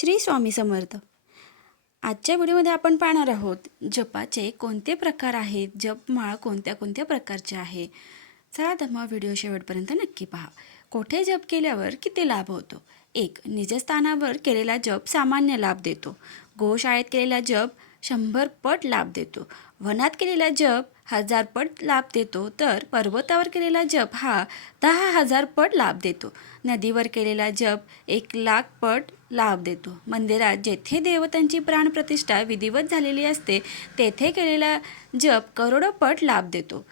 श्री स्वामी समर्थ. आजच्या व्हिडिओमध्ये आपण पाहणार आहोत जपाचे कोणते प्रकार आहेत, जपमाळ कोणत्या कोणत्या प्रकारचे आहे. चला तर मग व्हिडिओ शेवटपर्यंत नक्की पहा. कोठे जप केल्यावर किती लाभ होतो? 1. निजस्थानावर केलेला जप सामान्य लाभ देतो. गोशाळेत केलेला जप 100 पट लाभ देतो. वनात केलेला जप 1000 पट लाभ देतो, तर पर्वतावर केलेला जप हा 10,000 पट लाभ देतो. नदीवर केलेला जप 1,00,000 पट लाभ देतो. मंदिरात जेथे देवतांची प्राणप्रतिष्ठा विधिवत झालेली असते तेथे केलेला जप करोडो पट लाभ देतो.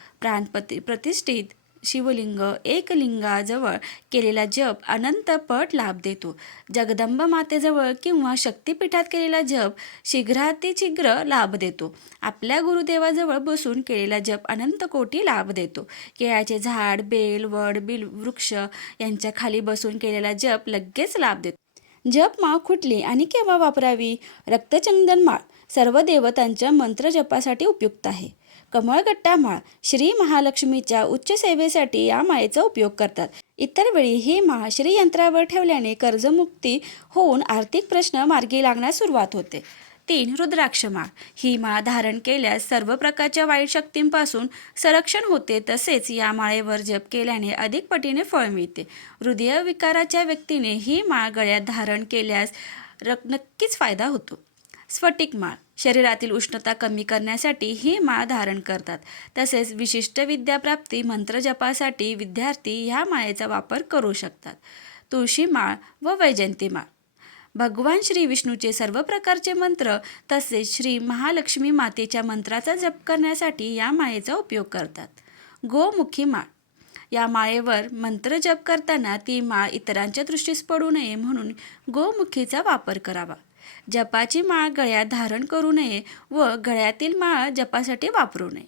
प्रतिष्ठित शिवलिंग एकलिंगाजवळ केलेला जप अनंत पट लाभ देतो. जगदंबा मातेजवळ किंवा शक्तिपीठात केलेला जप शीघ्रातिशीघ्र लाभ देतो. आपल्या गुरुदेवाजवळ बसून केलेला जप अनंत कोटी लाभ देतो. केळाचे झाड, बेल, वड, वृक्ष यांच्या खाली बसून केलेला जप लगेच लाभ देतो. जपमाळ कुठली आणि केव्हा वापरावी? रक्तचंदन माळ सर्व देवतांच्या मंत्र जपासाठी उपयुक्त आहे. कमळगट्टा माळ श्री महालक्ष्मीच्या उच्च सेवेसाठी या माळेचा उपयोग करतात. इतर वेळी ही माळ श्रीयंत्रावर ठेवल्याने कर्जमुक्ती होऊन आर्थिक प्रश्न मार्गी लागण्यास सुरुवात होते. 3. रुद्राक्ष माळ ही माळ धारण केल्यास सर्व प्रकारच्या वाईट शक्तींपासून संरक्षण होते. तसेच या माळेवर जप केल्याने अधिक पटीने फळ मिळते. हृदयविकाराच्या व्यक्तीने ही माळ गळ्यात धारण केल्यास नक्कीच फायदा होतो. स्फटिक माळ शरीरातील उष्णता कमी करण्यासाठी ही माळ धारण करतात. तसेच विशिष्ट विद्याप्राप्ती मंत्रजपासाठी विद्यार्थी ह्या माळेचा वापर करू शकतात. तुळशी माळ व वैजयंती माळ भगवान श्री विष्णूचे सर्व प्रकारचे मंत्र तसेच श्री महालक्ष्मी मातेच्या मंत्राचा जप करण्यासाठी या माळेचा उपयोग करतात. गोमुखी माळ या माळेवर मंत्र जप करताना ती माळ इतरांच्या दृष्टीस पडू नये म्हणून गोमुखीचा वापर करावा. जपाची माळ गळ्यात धारण करू नये व गळ्यातील माळ जपासाठी वापरू नये.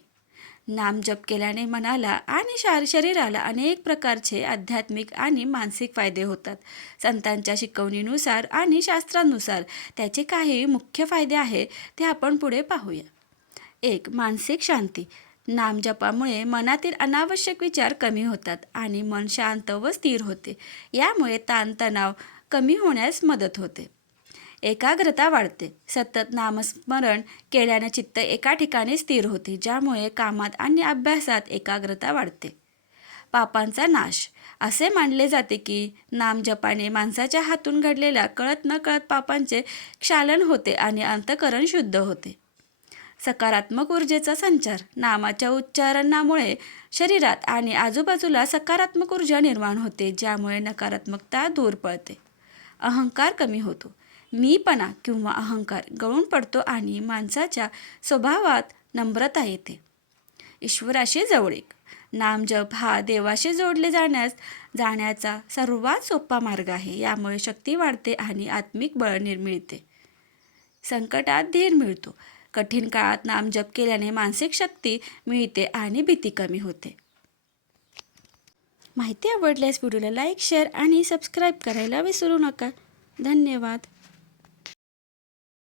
नामजप केल्याने मनाला आणि शरीराला अनेक प्रकारचे आध्यात्मिक आणि मानसिक फायदे होतात. संतांच्या शिकवणीनुसार आणि शास्त्रानुसार त्याचे काही मुख्य फायदे आहेत ते आपण पुढे पाहूया. 1. मानसिक शांती नामजपामुळे मनातील अनावश्यक विचार कमी होतात आणि मन शांत व स्थिर होते. यामुळे ताणतणाव कमी होण्यास मदत होते. एकाग्रता वाढते सतत नामस्मरण केल्याने चित्त एका ठिकाणी स्थिर होते, ज्यामुळे कामात आणि अभ्यासात एकाग्रता वाढते. पापांचा नाश असे मानले जाते की नामजपाने माणसाच्या हातून घडलेल्या कळत न कळत पापांचे क्षालन होते आणि अंतःकरण शुद्ध होते. सकारात्मक ऊर्जेचा संचार नामाच्या उच्चारणामुळे शरीरात आणि आजूबाजूला सकारात्मक ऊर्जा निर्माण होते, ज्यामुळे नकारात्मकता दूर पळते. अहंकार कमी होतो मीपणा किंवा अहंकार गळून पडतो आणि माणसाच्या स्वभावात नम्रता येते. ईश्वराशी जवळीक नामजप हा देवाशी जोडले जाण्याचा सर्वात सोपा मार्ग आहे. यामुळे शक्ती वाढते आणि आत्मिक बळ मिळते. संकटात धीर मिळतो कठीण काळात नामजप केल्याने मानसिक शक्ती मिळते आणि भीती कमी होते. माहिती आवडल्यास व्हिडिओला लाईक, शेअर आणि सबस्क्राईब करायला विसरू नका. धन्यवाद.